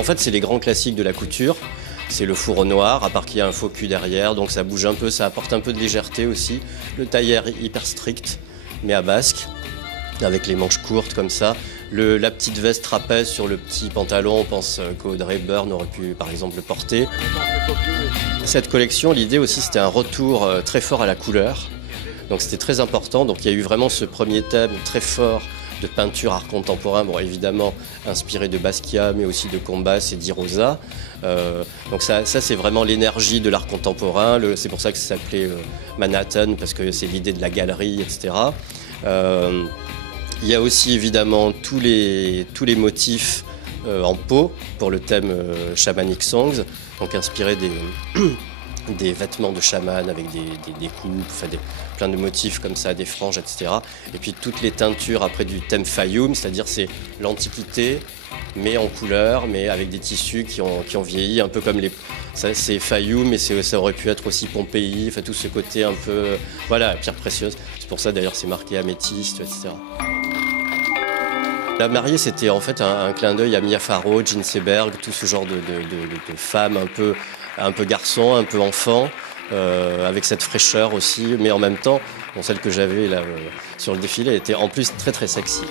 En fait, c'est les grands classiques de la couture. C'est le fourreau noir, à part qu'il y a un faux cul derrière, donc ça bouge un peu, ça apporte un peu de légèreté aussi. Le tailleur hyper strict, mais à basque, avec les manches courtes comme ça. La petite veste trapèze sur le petit pantalon, on pense qu'Audrey Hepburn aurait pu par exemple le porter. Cette collection, l'idée aussi, c'était un retour très fort à la couleur. Donc c'était très important, donc il y a eu vraiment ce premier thème très fort de peinture art contemporain, bon évidemment inspiré de Basquiat mais aussi de Combas et d'Irosa. Donc ça c'est vraiment l'énergie de l'art contemporain, c'est pour ça que ça s'appelait Manhattan, parce que c'est l'idée de la galerie, etc. Il y a aussi évidemment tous les motifs en peau pour le thème Shamanic Songs, donc inspiré des vêtements de chaman avec des coupes, enfin plein de motifs comme ça, des franges, etc. Et puis toutes les teintures après du thème Fayoum, c'est-à-dire c'est l'Antiquité, mais en couleur, mais avec des tissus qui ont vieilli, un peu comme c'est Fayoum, mais ça aurait pu être aussi Pompéi, enfin tout ce côté un peu, voilà, pierre précieuse. C'est pour ça d'ailleurs c'est marqué améthyste, etc. La mariée, c'était en fait un clin d'œil à Mia Farrow, Jean Seberg, tout ce genre de femmes un peu garçon, un peu enfant, avec cette fraîcheur aussi, mais en même temps, celle que j'avais là sur le défilé était en plus très très sexy.